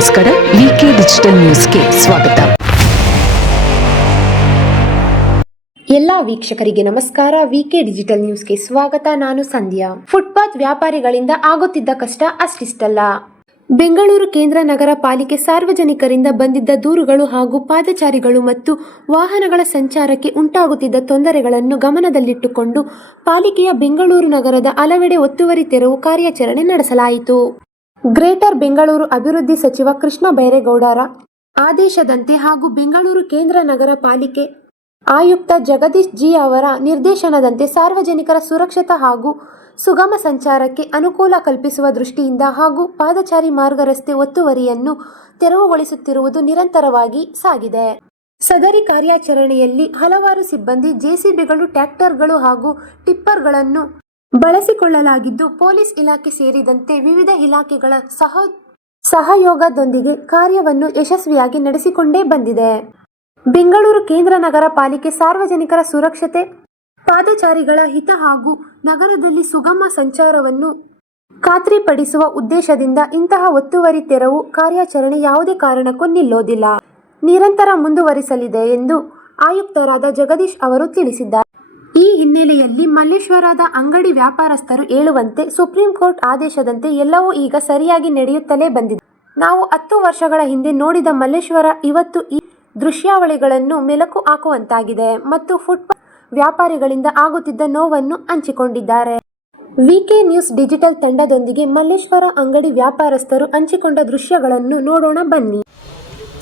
ನಮಸ್ಕಾರ, ವಿಕೆ ಡಿಜಿಟಲ್ ನ್ಯೂಸ್ಗೆ ಸ್ವಾಗತ. ಎಲ್ಲಾ ವೀಕ್ಷಕರಿಗೆ ನಮಸ್ಕಾರ. ವಿಕೆ ಡಿಜಿಟಲ್ ನ್ಯೂಸ್ಗೆ ಸ್ವಾಗತ. ನಾನು ಸಂಧ್ಯಾ. ಫುಟ್ಪಾತ್ ವ್ಯಾಪಾರಿಗಳಿಂದ ಆಗುತ್ತಿದ್ದ ಕಷ್ಟ ಅಷ್ಟಿಷ್ಟಲ್ಲ. ಬೆಂಗಳೂರು ಕೇಂದ್ರ ನಗರ ಪಾಲಿಕೆ ಸಾರ್ವಜನಿಕರಿಂದ ಬಂದಿದ್ದ ದೂರುಗಳು ಹಾಗೂ ಪಾದಚಾರಿಗಳು ಮತ್ತು ವಾಹನಗಳ ಸಂಚಾರಕ್ಕೆ ಉಂಟಾಗುತ್ತಿದ್ದ ತೊಂದರೆಗಳನ್ನು ಗಮನದಲ್ಲಿಟ್ಟುಕೊಂಡು ಪಾಲಿಕೆಯ ಬೆಂಗಳೂರು ನಗರದ ಹಲವೆಡೆ ಒತ್ತುವರಿ ತೆರವು ಕಾರ್ಯಾಚರಣೆ ನಡೆಸಲಾಯಿತು. ಗ್ರೇಟರ್ ಬೆಂಗಳೂರು ಅಭಿವೃದ್ಧಿ ಸಚಿವ ಕೃಷ್ಣ ಬೈರೇಗೌಡರ ಆದೇಶದಂತೆ ಹಾಗೂ ಬೆಂಗಳೂರು ಕೇಂದ್ರ ನಗರ ಪಾಲಿಕೆ ಆಯುಕ್ತ ಜಗದೀಶ್ ಜಿ ಅವರ ನಿರ್ದೇಶನದಂತೆ ಸಾರ್ವಜನಿಕರ ಸುರಕ್ಷತಾ ಹಾಗೂ ಸುಗಮ ಸಂಚಾರಕ್ಕೆ ಅನುಕೂಲ ಕಲ್ಪಿಸುವ ದೃಷ್ಟಿಯಿಂದ ಹಾಗೂ ಪಾದಚಾರಿ ಮಾರ್ಗ ರಸ್ತೆ ಒತ್ತುವರಿಯನ್ನು ತೆರವುಗೊಳಿಸುತ್ತಿರುವುದು ನಿರಂತರವಾಗಿ ಸಾಗಿದೆ. ಸದರಿ ಕಾರ್ಯಾಚರಣೆಯಲ್ಲಿ ಹಲವಾರು ಸಿಬ್ಬಂದಿ, ಜೆಸಿಬಿಗಳು, ಟ್ರ್ಯಾಕ್ಟರ್ಗಳು ಹಾಗೂ ಟಿಪ್ಪರ್ಗಳನ್ನು ಬಳಸಿಕೊಳ್ಳಲಾಗಿದ್ದು, ಪೊಲೀಸ್ ಇಲಾಖೆ ಸೇರಿದಂತೆ ವಿವಿಧ ಇಲಾಖೆಗಳ ಸಹಯೋಗದೊಂದಿಗೆ ಕಾರ್ಯವನ್ನು ಯಶಸ್ವಿಯಾಗಿ ನಡೆಸಿಕೊಂಡೇ ಬಂದಿದೆ. ಬೆಂಗಳೂರು ಕೇಂದ್ರ ನಗರ ಪಾಲಿಕೆ ಸಾರ್ವಜನಿಕರ ಸುರಕ್ಷತೆ, ಪಾದಚಾರಿಗಳ ಹಿತ ಹಾಗೂ ನಗರದಲ್ಲಿ ಸುಗಮ ಸಂಚಾರವನ್ನು ಖಾತ್ರಿಪಡಿಸುವ ಉದ್ದೇಶದಿಂದ ಇಂತಹ ಒತ್ತುವರಿ ತೆರವು ಕಾರ್ಯಾಚರಣೆ ಯಾವುದೇ ಕಾರಣಕ್ಕೂ ನಿಲ್ಲೋದಿಲ್ಲ, ನಿರಂತರ ಮುಂದುವರಿಸಲಿದೆ ಎಂದು ಆಯುಕ್ತರಾದ ಜಗದೀಶ್ ಅವರು ತಿಳಿಸಿದ್ದಾರೆ. ಈ ಹಿನ್ನೆಲೆಯಲ್ಲಿ ಮಲ್ಲೇಶ್ವರದ ಅಂಗಡಿ ವ್ಯಾಪಾರಸ್ಥರು ಹೇಳುವಂತೆ ಸುಪ್ರೀಂ ಕೋರ್ಟ್ ಆದೇಶದಂತೆ ಎಲ್ಲವೂ ಈಗ ಸರಿಯಾಗಿ ನಡೆಯುತ್ತಲೇ ಬಂದಿದೆ. ನಾವು 10 ವರ್ಷಗಳ ಹಿಂದೆ ನೋಡಿದ ಮಲ್ಲೇಶ್ವರ ಇವತ್ತು ಈ ದೃಶ್ಯಾವಳಿಗಳನ್ನು ಮೆಲುಕು ಹಾಕುವಂತಾಗಿದೆ ಮತ್ತು ಫುಟ್ಪಾತ್ ವ್ಯಾಪಾರಿಗಳಿಂದ ಆಗುತ್ತಿದ್ದ ನೋವನ್ನು ಹಂಚಿಕೊಂಡಿದ್ದಾರೆ. ವಿಕೆ ನ್ಯೂಸ್ ಡಿಜಿಟಲ್ ತಂಡದೊಂದಿಗೆ ಮಲ್ಲೇಶ್ವರ ಅಂಗಡಿ ವ್ಯಾಪಾರಸ್ಥರು ಹಂಚಿಕೊಂಡ ದೃಶ್ಯಗಳನ್ನು ನೋಡೋಣ ಬನ್ನಿ.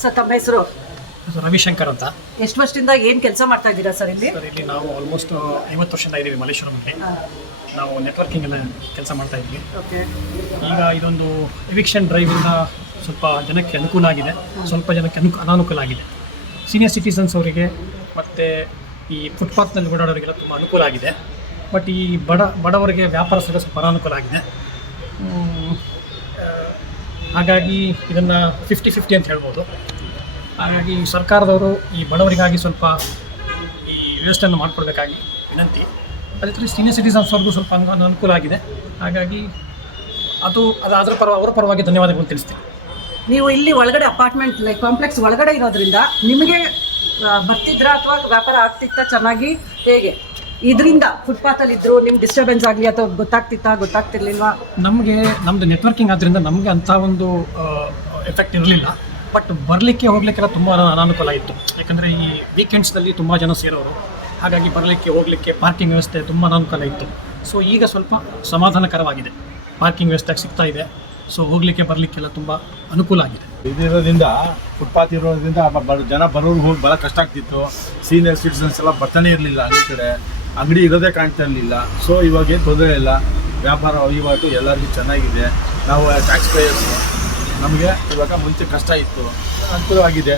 ಸರ್, ತಮ್ಮ ಹೆಸರು? ರವಿಶಂಕರ್ ಅಂತ. ಎಷ್ಟು ವರ್ಷದಿಂದ ಏನು ಕೆಲಸ ಮಾಡ್ತಾ ಇದ್ದೀರಾ ಸರ್ ಇಲ್ಲಿ? ಸರ್, ಇಲ್ಲಿ ನಾವು ಆಲ್ಮೋಸ್ಟ್ 50 ವರ್ಷದಿಂದ ಇದ್ದೀವಿ ಮಲ್ಲೇಶ್ವರಮಲ್ಲಿ. ನಾವು ನೆಟ್ವರ್ಕಿಂಗ್ ಎಲ್ಲ ಕೆಲಸ ಮಾಡ್ತಾ ಇದ್ವಿ. ಓಕೆ. ಈಗ ಇದೊಂದು ಎವಿಕ್ಷನ್ ಡ್ರೈವಿಂದ ಸ್ವಲ್ಪ ಜನಕ್ಕೆ ಅನುಕೂಲ ಆಗಿದೆ, ಸ್ವಲ್ಪ ಜನಕ್ಕೆ ಅನಾನುಕೂಲ ಆಗಿದೆ. ಸೀನಿಯರ್ ಸಿಟಿಸನ್ಸ್ ಅವರಿಗೆ ಮತ್ತು ಈ ಫುಟ್ಪಾತ್ನಲ್ಲಿ ಓಡಾಡೋರಿಗೆಲ್ಲ ತುಂಬ ಅನುಕೂಲ ಆಗಿದೆ. ಬಟ್ ಈ ಬಡವರಿಗೆ, ವ್ಯಾಪಾರಸ್ಥರಿಗೆ ಸ್ವಲ್ಪ ಅನಾನುಕೂಲ ಆಗಿದೆ. ಹಾಗಾಗಿ ಇದನ್ನು 50-50 ಅಂತ ಹೇಳ್ಬೋದು. ಹಾಗಾಗಿ ಸರ್ಕಾರದವರು ಈ ಬಡವರಿಗಾಗಿ ಸ್ವಲ್ಪ ಈ ವ್ಯವಸ್ಥೆಯನ್ನು ಮಾಡಿಕೊಡ್ಬೇಕಾಗಿ ವಿನಂತಿ. ಅದೇ ರೀತಿ ಸೀನಿಯರ್ ಸಿಟಿಸನ್ಸ್ವರೆಗೂ ಸ್ವಲ್ಪ ಅನುಕೂಲ ಆಗಿದೆ. ಹಾಗಾಗಿ ಅದರ ಅವರ ಪರವಾಗಿ ಧನ್ಯವಾದಗಳು ತಿಳಿಸ್ತೀನಿ. ನೀವು ಇಲ್ಲಿ ಒಳಗಡೆ ಅಪಾರ್ಟ್ಮೆಂಟ್ ಕಾಂಪ್ಲೆಕ್ಸ್ ಒಳಗಡೆ ಇರೋದ್ರಿಂದ ನಿಮಗೆ ಬರ್ತಿದ್ರಾ ಅಥವಾ ವ್ಯಾಪಾರ ಆಗ್ತಿತ್ತಾ ಚೆನ್ನಾಗಿ? ಹೇಗೆ ಇದರಿಂದ ಫುಟ್ಪಾತಲ್ಲಿ ಇದ್ರು ನಿಮ್ಗೆ ಡಿಸ್ಟರ್ಬೆನ್ಸ್ ಆಗಲಿ ಅಥವಾ ಗೊತ್ತಾಗ್ತಿರ್ಲಿಲ್ವಾ? ನಮ್ಮದು ನೆಟ್ವರ್ಕಿಂಗ್ ಆದ್ದರಿಂದ ನಮಗೆ ಅಂಥ ಒಂದು ಎಫೆಕ್ಟ್ ಇರಲಿಲ್ಲ. ಬಟ್ ಬರಲಿಕ್ಕೆ ಹೋಗಲಿಕ್ಕೆಲ್ಲ ತುಂಬ ಅನಾನುಕೂಲ ಇತ್ತು. ಯಾಕಂದರೆ ಈ ವೀಕೆಂಡ್ಸ್ನಲ್ಲಿ ತುಂಬ ಜನ ಸೇರೋರು, ಹಾಗಾಗಿ ಬರಲಿಕ್ಕೆ ಹೋಗಲಿಕ್ಕೆ ಪಾರ್ಕಿಂಗ್ ವ್ಯವಸ್ಥೆ ತುಂಬ ಅನಾನುಕೂಲ ಇತ್ತು. ಸೊ ಈಗ ಸ್ವಲ್ಪ ಸಮಾಧಾನಕರವಾಗಿದೆ, ಪಾರ್ಕಿಂಗ್ ವ್ಯವಸ್ಥೆ ಸಿಗ್ತಾ ಇದೆ. ಸೊ ಹೋಗಲಿಕ್ಕೆ ಬರಲಿಕ್ಕೆಲ್ಲ ತುಂಬ ಅನುಕೂಲ ಆಗಿದೆ. ಇದಿರೋದ್ರಿಂದ, ಫುಟ್ಪಾತ್ ಇರೋದ್ರಿಂದ ಜನ ಬರೋರು ಹೋಗಿ ಭಾಳ ಕಷ್ಟ ಆಗ್ತಿತ್ತು. ಸೀನಿಯರ್ ಸಿಟಿಸನ್ಸ್ ಎಲ್ಲ ಬರ್ತಾನೆ ಇರಲಿಲ್ಲ, ಅಂಗಡಿ ಇರೋದೇ ಕಾಣ್ತಾ ಇರಲಿಲ್ಲ. ಸೊ ಇವಾಗ ಏನು ತೊಂದರೆ ಇಲ್ಲ, ವ್ಯಾಪಾರ ವಹಿವಾಟು ಎಲ್ಲರಿಗೂ ಚೆನ್ನಾಗಿದೆ. ನಾವು ಟ್ಯಾಕ್ಸ್ ಪೇಯರ್ಸು, ನಮಗೆ ಇವಾಗ ಮುಂಚೆ ಕಷ್ಟ ಇತ್ತು, ಅನುಕೂಲವಾಗಿದೆ.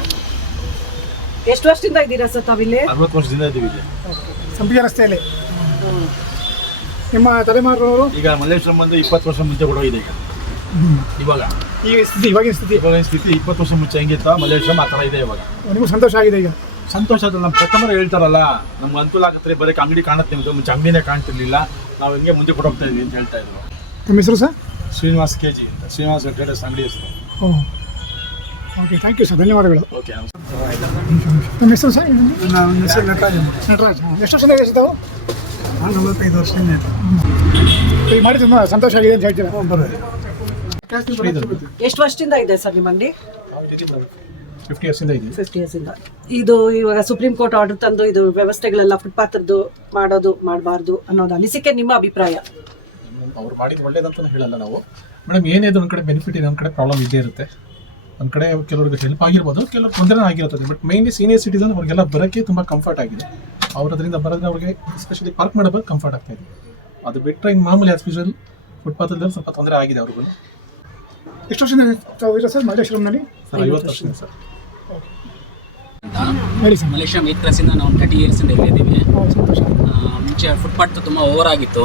ಎಷ್ಟು ವರ್ಷದಿಂದ ಇದ್ದೀರಾ ಸರ್ ತಾವಿಲ್ಲಿ? 60 ವರ್ಷದಿಂದ ಇದ್ದೀವಿ ಸಂಪಿಗೆ ರಸ್ತೆಯಲ್ಲಿ. ನಿಮ್ಮ ತಲೆಮಾರವರು ಈಗ ಮಲ್ಲೇಶ್ವರಂ ಬಂದು 20 ವರ್ಷ ಮುಂಚೆ ಕೂಡ ಇದೆ. ಇವಾಗಿನ ಸ್ಥಿತಿ 20 ವರ್ಷ ಮುಂಚೆ ಹೆಂಗಿತ್ತು ಮಲ್ಲೇಶ್ವರಂ, ಆ ಥರ ಇದೆ ಇವಾಗ. ನಿಮಗೂ ಸಂತೋಷ ಆಗಿದೆ? ಈಗ ಸಂತೋಷ ಅದು. ನಮ್ಮ ಕಸ್ಟಮರ್ ಹೇಳ್ತಾರಲ್ಲ, ನಮ್ಗೆ ಅನುಕೂಲ ಆಗುತ್ತೆ, ಬರೀ ಅಂಗಡಿ ಕಾಣುತ್ತೆ ನಿಮ್ಮದು, ಮುಂಚೆ ಅಂಗಡಿನೇ ಕಾಣ್ತಿರ್ಲಿಲ್ಲ, ನಾವು ಹಿಂಗೆ ಮುಂದೆ ಕೊಡೋಗ್ತಾ ಇದ್ವಿ ಅಂತ ಹೇಳ್ತಾ ಇದ್ರು. ನಿಮ್ಮ ಹೆಸರು ಸರ್? ಶ್ರೀನಿವಾಸ್ KG ಅಂತ, ಶ್ರೀನಿವಾಸ್ ಟ್ರೇಡರ್ಸ್ ಅಂಗಡಿ ಹೆಸರು. ಓಕೆ, ಥ್ಯಾಂಕ್ ಯು ಸರ್, ಧನ್ಯವಾದಗಳು. ಓಕೆ. ನಿಮ್ಮ ಹೆಸರು ಸರ್? ನನ್ನ ಹೆಸರು ನಟರಾಜ್. ಎಷ್ಟು ವರ್ಷದಿಂದ ಎಷ್ಟಾವು? 45 ವರ್ಷದಿಂದ ಈಗ ಮಾಡಿ ತುಂಬ ಸಂತೋಷ ಆಗಿದೆ ಅಂತ ಹೇಳ್ತೀರಾ? ಎಷ್ಟು ವರ್ಷದಿಂದ ಇದೆ ಸರ್ ನಿಮ್ಮ ಅಂಗಡಿ? 50 ವರ್ಷದಿಂದ ಇದೆ. 50 ಇಯರ್ಸಿಂದ. ಇದು ಇವಾಗ ಸುಪ್ರೀಂ ಕೋರ್ಟ್ ಆರ್ಡರ್ ತಂದು ಇದು ವ್ಯವಸ್ಥೆಗಳೆಲ್ಲ ಫುಟ್ಪಾತ್ದು ಮಾಡೋದು ಮಾಡಬಾರ್ದು ಅನ್ನೋದು ಅನಿಸಿಕೆ, ನಿಮ್ಮ ಅಭಿಪ್ರಾಯ? ಅವ್ರು ಮಾಡಿದ್ದು ಒಳ್ಳೇದಂತಲೂ ಹೇಳಲ್ಲ ನಾವು ಮೇಡಮ್. ಏನಿದೆ ಒಂದು ಕಡೆ ಬೆನಿಫಿಟ್ ಇದೆ, ಒಂದು ಕಡೆ ಪ್ರಾಬ್ಲಮ್ ಇದ್ದೇ ಇರುತ್ತೆ. ಒಂದು ಕಡೆ ಕೆಲವ್ರಿಗೆ ಹೆಲ್ಪ್ ಆಗಿರ್ಬೋದು, ಕೆಲವ್ರಿಗೆ ತೊಂದರೆ ಆಗಿರುತ್ತದೆ. ಬಟ್ ಮೇನ್ಲಿ ಸೀನಿಯರ್ ಸಿಟಿಸನ್ ಅವ್ರಿಗೆಲ್ಲ ಬರೋಕ್ಕೆ ತುಂಬ ಕಂಫರ್ಟ್ ಆಗಿದೆ. ಅದರಿಂದ ಬರೋದ್ರೆ ಅವ್ರಿಗೆ ಎಸ್ಪೆಷಲಿ ಪಾರ್ಕ್ ಮಾಡೋದು ಕಂಫರ್ಟ್ ಆಗ್ತಾ ಇದೆ. ಅದು ಬಿಟ್ಟರೆ ಇನ್ನು ಮಾಮೂಲಿ ಆಸ್ ಯೂಶುವಲ್ ಫುಟ್ಪಾತಲ್ಲಿ ಸ್ವಲ್ಪ ತೊಂದರೆ ಆಗಿದೆ ಅವ್ರಿಗೂ. ಎಷ್ಟು ವರ್ಷದಿಂದ ತಾವು ಇರೋ ಸರ್ ಮಲ್ಲೇಶ್ವರಂನಲ್ಲಿ? ಸರ್ 50 ವರ್ಷದಿಂದ ಸರ್. ಹೇಳಿ ಸರ್. ಮಲೇಷ್ಯಾ 8 ವರ್ಷದಿಂದ ನಾವು 30 ಇಯರ್ಸಿಂದ ಇಲ್ಲಿದ್ದೀವಿ. ಮುಂಚೆ ಫುಟ್ಪಾತ್ ತುಂಬ ಓವರ್ ಆಗಿತ್ತು,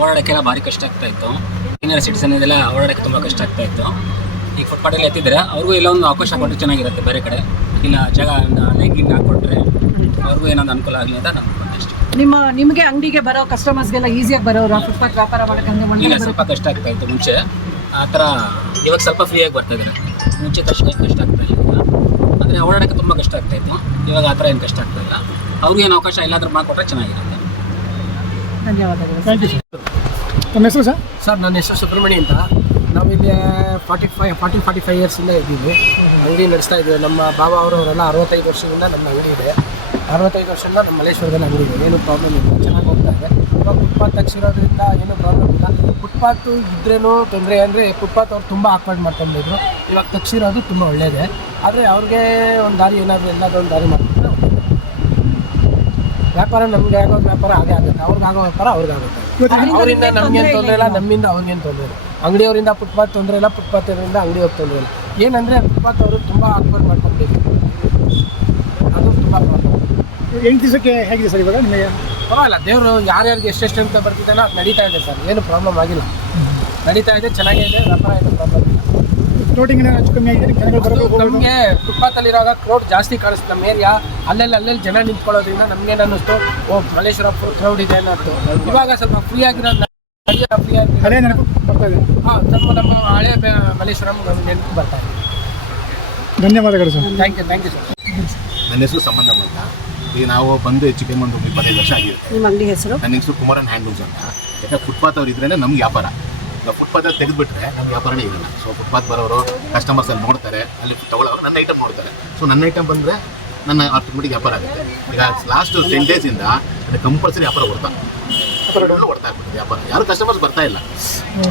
ಓಡಾಡೋಕ್ಕೆಲ್ಲ ಭಾರಿ ಕಷ್ಟ ಆಗ್ತಾ ಇತ್ತು. ಸೀನಿಯರ್ ಸಿಟಿಸನ್ ಇದೆಲ್ಲ ಓಡಾಡೋಕ್ಕೆ ತುಂಬ ಕಷ್ಟ ಆಗ್ತಾ ಇತ್ತು. ಈಗ ಫುಟ್ಪಾಟಲ್ಲಿ ಎತ್ತಿದ್ರೆ ಅವ್ರಿಗೂ ಎಲ್ಲ ಒಂದು ಅವಕಾಶ ಕೊಟ್ಟರೆ ಚೆನ್ನಾಗಿರುತ್ತೆ. ಬೇರೆ ಕಡೆ ಇಲ್ಲ ಜಾಗ ಲೈಟಿಂಗ್ ಹಾಕ್ಕೊಟ್ರೆ ಅವ್ರಿಗೂ ಏನೊಂದು ಅನುಕೂಲ ಆಗಲಿ ಅಂತ ನಾನು ಅಷ್ಟೇ. ನಿಮಗೆ ಅಂಗಡಿಗೆ ಬರೋ ಕಸ್ಟಮರ್ಸ್ಗೆಲ್ಲ ಈಸಿಯಾಗಿ ಬರೋರು ಫುಟ್ಪಾತ್ ವ್ಯಾಪಾರ ಮಾಡೋಕ್ಕೆ? ಸ್ವಲ್ಪ ಕಷ್ಟ ಆಗ್ತಾ ಇತ್ತು ಮುಂಚೆ, ಆ ಥರ ಇವಾಗ ಸ್ವಲ್ಪ ಫ್ರೀಯಾಗಿ ಬರ್ತಾ ಇದ್ದಾರೆ. ಮುಂಚೆ ಕಷ್ಟ ಆಗ್ತಾ ಇಲ್ಲ. ಅಂದರೆ ಓಡಾಡೋಕ್ಕೆ ತುಂಬ ಕಷ್ಟ ಆಗ್ತಾಯಿತ್ತು. ಇವಾಗ ಆ ಥರ ಏನು ಕಷ್ಟ ಆಗ್ತಾ ಇಲ್ಲ. ಅವ್ರಿಗೇನು ಅವಕಾಶ ಎಲ್ಲಾದ್ರೂ ಮಾಡಿಕೊಟ್ರೆ ಚೆನ್ನಾಗಿರುತ್ತೆ. ಧನ್ಯವಾದಗಳು. Thank you sir. ತಮ್ಮ ಹೆಸರು ಸರ್? ಸರ್, ನನ್ನ ಹೆಸರು ಸುಬ್ರಹ್ಮಣ್ಯ ಅಂತ. ನಾವಿಲ್ಲಿ 45 ಇಯರ್ಸಿಂದ ಇದ್ದೀವಿ. ಅಂಗಡಿ ನಡೆಸ್ತಾ ಇದ್ದೀವಿ. ನಮ್ಮ ಬಾಬಾ ಅವರವರೆಲ್ಲ 65 ವರ್ಷದಿಂದ ನಮ್ಮ ಅಂಗಡಿ ಇದೆ. 65 ವರ್ಷದಿಂದ ನಮ್ಮ ಮಲ್ಲೇಶ್ವರದಲ್ಲಿ ಅಂಗಡಿ ಇದೆ. ಏನೂ ಪ್ರಾಬ್ಲಮ್ ಇಲ್ಲ, ಚೆನ್ನಾಗಿ ಹೋಗ್ತಾ ಇದೆ. ಇವಾಗ ಫುಟ್ಪಾತ್ ತೆಗ್ಸಿರೋದ್ರಿಂದ ಏನೂ ಪ್ರಾಬ್ಲಮ್ ಇಲ್ಲ. ಫುಟ್ಪಾತು ಇದ್ರೇನೂ ತೊಂದರೆ ಅಂದರೆ ಫುಟ್ಪಾತ್ ಅವ್ರು ತುಂಬ ಆಕ್ವರ್ಡ್ ಮಾಡ್ಕೊಂಡಿದ್ರು. ಇವಾಗ ತೆಗ್ಸಿರೋದು ತುಂಬ ಒಳ್ಳೆಯದೇ. ಆದರೆ ಅವ್ರಿಗೆ ಒಂದು ದಾರಿ ಎಲ್ಲಾದರೂ ಒಂದು ದಾರಿ ಮಾಡ್ಕೊಂಡ್ರೆ ವ್ಯಾಪಾರ ನಮಗೆ ಆಗೋದು ವ್ಯಾಪಾರ ಆಗೇ ಆಗುತ್ತೆ. ಅವ್ರಿಗಾಗೋ ವ್ಯಾಪಾರ ಅವ್ರಿಗಾಗುತ್ತೆ. ಅವರಿಂದ ನಮಗೇನು ತೊಂದರೆ ಇಲ್ಲ, ನಮ್ಮಿಂದ ಅವ್ರಿಗೇನು ತೊಂದರೆ ಇಲ್ಲ. ಅಂಗಡಿಯವರಿಂದ ಫುಟ್ಪಾತ್ ತೊಂದರೆ ಇಲ್ಲ, ಫುಟ್ಪಾತ್ ಅವರಿಂದ ಅಂಗಡಿಯವ್ರಿಗೆ ತೊಂದರೆ ಇಲ್ಲ. ಏನಂದರೆ ಫುಟ್ಪಾತ್ ಅವರು ತುಂಬ ಆಕ್ವರ್ಡ್ ಮಾಡ್ಕೊಬೇಕು, ಅದು ತುಂಬ ಪ್ರಾಬ್ಲಮ್. 8 ದಿವಸಕ್ಕೆ ಹೇಗಿದೆ ಸರ್ ಇವಾಗ ನಿಮಗೆ? ಪರವಾಗಿಲ್ಲ, ದೇವರು ಯಾರ್ಯಾರಿಗೆ ಎಷ್ಟೆಷ್ಟು ಅಂತ ಬರ್ತಿದ್ದಾನೋ ಅದು ನಡೀತಾ ಇದೆ ಸರ್. ಏನು ಪ್ರಾಬ್ಲಮ್ ಆಗಿಲ್ಲ, ನಡೀತಾ ಇದೆ, ಚೆನ್ನಾಗೇ ಇದೆ, ವ್ಯಾಪಾರ ಏನು ಪ್ರಾಬ್ಲಮ್ ಇಲ್ಲ. ಫ್ಲೋಟಿಂಗ್ ಹೆಚ್ಚು ಕಮ್ಮಿ ಆಗಿದೆ, ಜನಗಳು ಬರೋದು ನಮಗೆ ಫುಟ್ಪಾತಲ್ಲಿರುವಾಗ ಕ್ರೌಡ್ ಜಾಸ್ತಿ ಕಾಣಿಸ್ತು. ನಮ್ಮ ಏರಿಯಾ ಅಲ್ಲೆಲ್ಲಿ ಜನ ನಿಂತ್ಕೊಳ್ಳೋದ್ರಿಂದ ನಮಗೇನು ಅನ್ನಿಸ್ತು, ಮಲ್ಲೇಶ್ವರ ಕ್ರೌಡ್ ಇದೆ ಅನ್ನೋದು. ಇವಾಗ ಸ್ವಲ್ಪ ಫ್ರೀ ಆಗಿರೋದು, ಹಳೆ ನೆನಪು ಬರ್ತಾ ಇದೆ. ಹಾಂ, ನಮ್ಮ ಹಳೆ ಮಲ್ಲೇಶ್ವರಂ ನೆನಪು ಬರ್ತಾ ಇದೆ. ಧನ್ಯವಾದಗಳು ಸರ್. Thank you sir. ನನ್ನ ಹೆಸರು ಸಂಬಂಧ ಅಂತ. ಈಗ ನಾವು ಬಂದು ಹೆಚ್ಚು ಕಮ್ಮಿ ಒಂದು 25 ವರ್ಷ ಆಗಿದೆ. ನಿಮ್ಮ ಅಂಗಡಿ ಹೆಸರು? ನನ್ನ ಹೆಸರು ಕುಮಾರನ್ ಹ್ಯಾಂಡ್ಲೂಮ್ಸ್ ಅಂತ. ಯಾಕಂದ್ರೆ ಫುಟ್ಪಾತ್ ಅವ್ರು ಇದ್ರೇ ನಮ್ಗೆ ವ್ಯಾಪಾರ. ಈಗ ಫುಟ್ಪಾತ್ ತೆಗೆದುಬಿಟ್ರೆ ನಮ್ಗೆ ವ್ಯಾಪಾರನೇ ಇರಲ್ಲ. ಸೊ ಫುಟ್ಪಾತ್ ಬರೋರು ಕಸ್ಟಮರ್ಸ್ ಅಲ್ಲಿ ನೋಡ್ತಾರೆ, ಅಲ್ಲಿ ತಗೊಳ್ಳೋರು ನನ್ನ ಐಟಮ್ ನೋಡ್ತಾರೆ. ಸೊ ನನ್ನ ಐಟಮ್ ಬಂದರೆ ನನ್ನ ಆಟೋಮೆಟಿಕ್ ವ್ಯಾಪಾರ ಆಗುತ್ತೆ. ಈಗ ಲಾಸ್ಟ್ 10 ಡೇಸಿಂದ ಕಂಪಲ್ಸರಿ ವ್ಯಾಪಾರ ಹೊಡ್ತಾ ಇರ್ಬೋದು. ವ್ಯಾಪಾರ ಯಾರು ಕಸ್ಟಮರ್ಸ್ ಬರ್ತಾ ಇಲ್ಲ.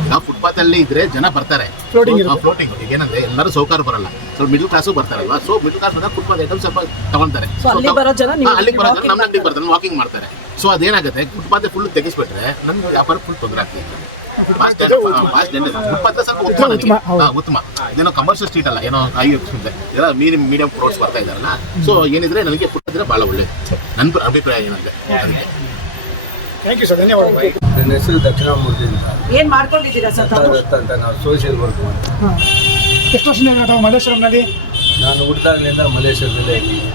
ಈಗ ಫುಟ್ಪಾತ್ ಅಲ್ಲಿ ಇದ್ರೆ ಜನ ಬರ್ತಾರೆ, ಫ್ಲೋಟಿಂಗ್. ಈಗ ಏನಂದ್ರೆ ಎಲ್ಲರೂ ಸೌಕರ್ಯ ಬರಲ್ಲ, ಸ್ವಲ್ಪ ಮಿಡಲ್ ಕ್ಲಾಸು ಬರ್ತಾರಲ್ವಾ. ಸೊ ಮಿಡಲ್ ಕ್ಲಾಸ್ ಬಂದಾಗ ಫುಟ್ಪಾತ್ ಐಟಮ್ ಸ್ವಲ್ಪ ತಗೊಳ್ತಾರೆ. ಅಲ್ಲಿ ಬರೋ ಜನ ಅಲ್ಲಿಗೆ ಬರೋ ಜನ ನಮ್ಮ ಅಂಗಡಿಗೆ ಬರ್ತಾರೆ, ವಾಕಿಂಗ್ ಮಾಡ್ತಾರೆ. ಸೊ ಅದೇನಾಗುತ್ತೆ, ಫುಟ್ಪಾತ್ ಫುಲ್ ತೆಗಿಸ್ಬಿಟ್ರೆ ನಮ್ಗೆ ವ್ಯಾಪಾರ ಫುಲ್ ತೊಂದರೆ ಆಗ್ತದೆ. ಫುಟ್ಪಾತ್ ಸ್ವಲ್ಪ ಉತ್ತಮ. ಇದೇನೋ ಕಮರ್ಷಿಯಲ್ ಸ್ಟ್ರೀಟ್ ಅಲ್ಲ, ಏನೋ ಎಲ್ಲ ಮೀಡಿಯಂ ಕ್ರೌಡ್ಸ್ ಬರ್ತಾ ಇದಾರಲ್ಲ. ಸೊ ಏನಿದ್ರೆ ನನಗೆ ಫುಟ್ಪಾತ್ ಬಹಳ ಒಳ್ಳೇದು, ನನ್ನ ಅಭಿಪ್ರಾಯ ಏನಂದ್ರೆ. ಅದಕ್ಕೆ ಥ್ಯಾಂಕ್ ಯು ಸರ್, ಧನ್ಯವಾದಗಳು. ನನ್ನ ಹೆಸರು ದಕ್ಷಿಣಾಮೂರ್ತಿ ಅಂತ. ಏನು ಮಾಡ್ಕೊಂಡಿದ್ದೀರಾ ಸರ್? ಅಂತ ನಾವು ಸೋಷಿಯಲ್ ವರ್ಕ್ ಮಾಡ್ತೀವಿ. ಎಷ್ಟು ವರ್ಷದಿಂದ ನಾವು ಮಲ್ಲೇಶ್ವರಂನಲ್ಲಿ? ನಾನು ಹುಟ್ಟಿದಾಗಲಿಂದ ಮಲ್ಲೇಶ್ವರದಲ್ಲೇ ಇದ್ದೀನಿ.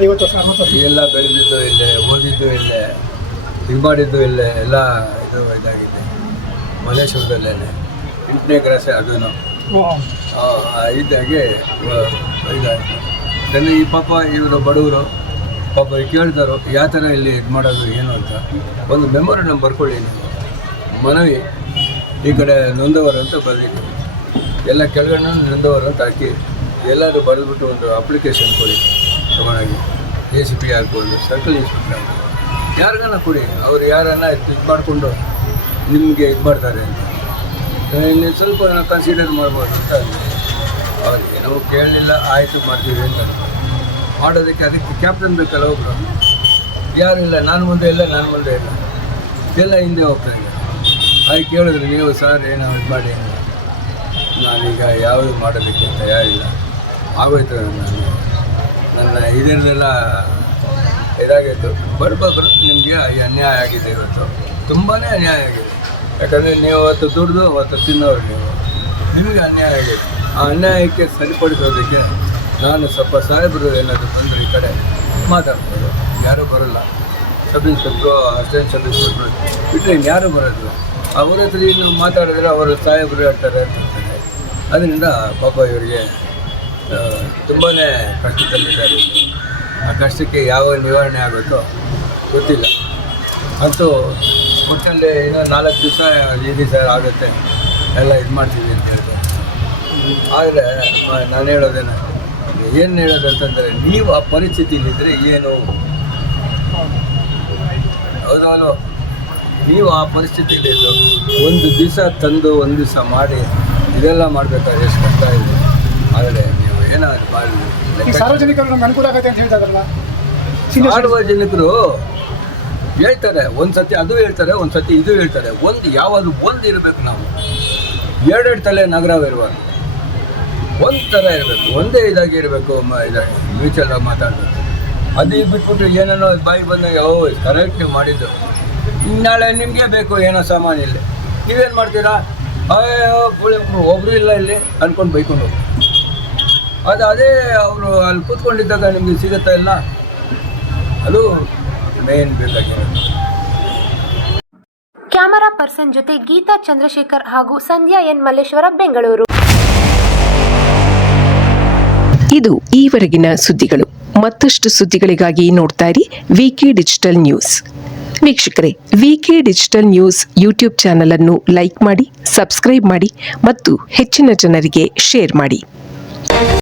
50 ವರ್ಷ 40 ವರ್ಷ ಎಲ್ಲ ಬೆಳೆದಿದ್ದು ಇಲ್ಲೇ, ಓದಿದ್ದು ಇಲ್ಲೇ, ಇದು ಮಾಡಿದ್ದು ಇಲ್ಲೇ, ಎಲ್ಲ ಇದಾಗಿದೆ ಮಲ್ಲೇಶ್ವರದಲ್ಲೇ. 8ನೇ ಕ್ಲಾಸೆ ಅದೂ ಇದ್ದಾಗೆ ಇದಾಯಿತು. ನನ್ನ ಈ ಪಾಪ ಇವರು ಬಡವರು ಪಾಪ ಕೇಳ್ತಾರೋ ಯಾವ ಥರ ಇಲ್ಲಿ ಇದು ಮಾಡೋದು ಏನು ಅಂತ ಒಂದು ಮೆಮೊರಂಡಮ್ ಬರ್ಕೊಳ್ಳಿ ನೀವು. ಮನವಿ ಈ ಕಡೆ ನೊಂದವರು ಅಂತ ಬರೆದಿದ್ದೀವಿ, ಎಲ್ಲ ಕೆಳಗಡೆ ನೊಂದವರು ಅಂತ ಹಾಕಿ ಎಲ್ಲರೂ ಬರೆದ್ಬಿಟ್ಟು ಒಂದು ಅಪ್ಲಿಕೇಶನ್ ಕೊಡಿ ತಗೊಂಡೋಗಿ. ACP ಆಗ್ಬೋದು, ಸರ್ಕಲ್ ಇನ್ಸ್ಪೆಕ್ಟರ್ ಆಗ್ಬೋದು, ಯಾರಿಗಾನ ಕೊಡಿ. ಅವರು ಯಾರನ್ನ ಇದು ಮಾಡಿಕೊಂಡು ನಿಮಗೆ ಇದು ಮಾಡ್ತಾರೆ ಅಂತ ನೀವು ಸ್ವಲ್ಪ ಕನ್ಸಿಡರ್ ಮಾಡ್ಬೋದು ಅಂತ ಅವ್ರಿಗೆ ನಾವು ಕೇಳಲಿಲ್ಲ, ಆಯಿತು ಮಾಡ್ತೀವಿ ಅಂತ ಮಾಡೋದಕ್ಕೆ. ಅದಕ್ಕೆ ಕ್ಯಾಪ್ಟನ್ ಬೇಕಲ್ಲ ಒಬ್ಬರು, ಯಾರು ಇಲ್ಲ, ನಾನು ಮುಂದೆ ಇಲ್ಲ, ನಾನು ಮುಂದೆ ಇಲ್ಲ, ಎಲ್ಲ ಹಿಂದೆ ಹೋಗ್ತಾ ಇದ್ದಾರೆ. ಹಾಗೆ ಕೇಳಿದ್ರೆ ನೀವು ಸರ್ ಏನೋ ಇದು ಮಾಡಿ, ನಾನೀಗ ಯಾವುದು ಮಾಡೋದಕ್ಕೆ ತಯಾರಿಲ್ಲ, ಆಗೋಯ್ತು. ನನ್ನ ಇದರಲ್ಲೆಲ್ಲ ಇದಾಗಿತ್ತು. ಬರುತ್ತೆ ನಿಮಗೆ ಅನ್ಯಾಯ ಆಗಿದೆ, ಇವತ್ತು ತುಂಬಾ ಅನ್ಯಾಯ ಆಗಿದೆ. ಯಾಕಂದರೆ ನೀವು ಅವತ್ತು ದುಡ್ದು ಅವತ್ತು ತಿನ್ನೋರು, ನಿಮಗೆ ಅನ್ಯಾಯ ಆಗಿದೆ. ಆ ಅನ್ಯಾಯಕ್ಕೆ ಸರಿಪಡಿಸೋದಕ್ಕೆ ನಾನು ಸ್ವಲ್ಪ ಸಾಹೇಬರು ಏನಾದರೂ ಬಂದರೆ ಈ ಕಡೆ ಮಾತಾಡ್ಬೋದು. ಯಾರೂ ಬರೋಲ್ಲ, sub inspector, assistant sub inspector ಬಿಟ್ಟರೆ ಇನ್ಯಾರೂ ಬರೋದಿಲ್ಲ. ಅವ್ರ ಹತ್ರ ಇನ್ನು ಮಾತಾಡಿದ್ರೆ ಅವರು ಸಾಹೇಬರು ಹೇಳ್ತಾರೆ ಅಂತ ಹೇಳ್ತಾರೆ. ಅದರಿಂದ ಪಾಪ ಇವರಿಗೆ ತುಂಬಾ ಕಷ್ಟದಲ್ಲಿದ್ದಾರೆ. ಆ ಕಷ್ಟಕ್ಕೆ ಯಾವ ನಿವಾರಣೆ ಆಗುತ್ತೋ ಗೊತ್ತಿಲ್ಲ. ಅಂತೂ ಒಟ್ಟಲ್ಲಿ ಇನ್ನೂ 4 ದಿವಸ 5 ದಿವಸ ಆಗುತ್ತೆ, ಎಲ್ಲ ಇದು ಮಾಡ್ತೀವಿ ಅಂತ ಹೇಳ್ತಾರೆ. ಆದರೆ ನಾನು ಹೇಳೋದೇನು ಹೇಳೋದಂತಂದರೆ, ನೀವು ಆ ಪರಿಸ್ಥಿತಿಲಿದ್ದರೆ ಏನು ಹೌದೋ, ನೀವು ಆ ಪರಿಸ್ಥಿತಿಲಿದ್ದು ಒಂದು ದಿವಸ ತಂದು ಒಂದು ದಿವಸ ಮಾಡಿ ಇದೆಲ್ಲ ಮಾಡಬೇಕಾದ್ರೆ ಎಷ್ಟು ಕಷ್ಟ ಇದೆ. ಆದರೆ ನೀವು ಏನಾದ್ರು ಮಾಡಿ ಸಾರ್ವಜನಿಕರು ನಮ್ಗೆ ಅನುಕೂಲ ಆಗುತ್ತೆ ಅಂತ ಹೇಳ್ತಾರಲ್ಲ. ಸಾರ್ವಜನಿಕರು ಹೇಳ್ತಾರೆ, ಒಂದು ಸತಿ ಅದು ಹೇಳ್ತಾರೆ, ಒಂದು ಸತಿ ಇದು ಹೇಳ್ತಾರೆ. ಯಾವುದು ಒಂದು ಇರಬೇಕು. ನಾವು 2 ತಲೆ ನಗರವಿರುವಾಗ ಒಂದು ಥರ ಇರಬೇಕು, ಒಂದೇ ಇದಾಗಿ ಇರಬೇಕು. ಇದಾಗಿ ಮ್ಯೂಚುವಲ್ ಮಾತಾಡಬೇಕು. ಅದು ಬಿಟ್ಬಿಟ್ಟು ಏನೇನೋ ಬಾಯಿ ಬಂದಾಗ ಕರೆಕ್ಟ್ ನೀವು ಮಾಡಿದ್ದು, ನಾಳೆ ನಿಮಗೆ ಬೇಕು ಏನೋ ಸಾಮಾನು ಇಲ್ಲಿ, ನೀವೇನು ಮಾಡ್ತೀರಾ? ಒಬ್ಬರು ಇಲ್ಲ ಇಲ್ಲಿ ಅಂದ್ಕೊಂಡು ಬೈಕೊಂಡು ಹೋಗಿ ಅದೇ ಅವರು ಅಲ್ಲಿ ಕೂತ್ಕೊಂಡಿದ್ದಾಗ ನಿಮಗೆ ಸಿಗುತ್ತಾ ಇಲ್ಲ? ಅದು ಮೇನ್ ಬೇಕಾಗಿರೋದು. ಕ್ಯಾಮರಾ ಪರ್ಸನ್ ಜೊತೆ ಗೀತಾ ಚಂದ್ರಶೇಖರ್ ಹಾಗೂ ಸಂಧ್ಯಾ ಎನ್ ಮಲ್ಲೇಶ್ವರ, ಬೆಂಗಳೂರು. ಇದು ಈವರೆಗಿನ ಸುದ್ದಿಗಳು. ಮತ್ತಷ್ಟು ಸುದ್ದಿಗಳಿಗಾಗಿ ನೋಡ್ತಾ ಇರಿ ವಿಕೆ ಡಿಜಿಟಲ್ ನ್ಯೂಸ್. ವೀಕ್ಷಕರೇ, ವಿಕೆ ಡಿಜಿಟಲ್ ನ್ಯೂಸ್ ಯೂಟ್ಯೂಬ್ ಚಾನಲ್ ಅನ್ನು ಲೈಕ್ ಮಾಡಿ, ಸಬ್ಸ್ಕ್ರೈಬ್ ಮಾಡಿ ಮತ್ತು ಹೆಚ್ಚಿನ ಜನರಿಗೆ ಶೇರ್ ಮಾಡಿ.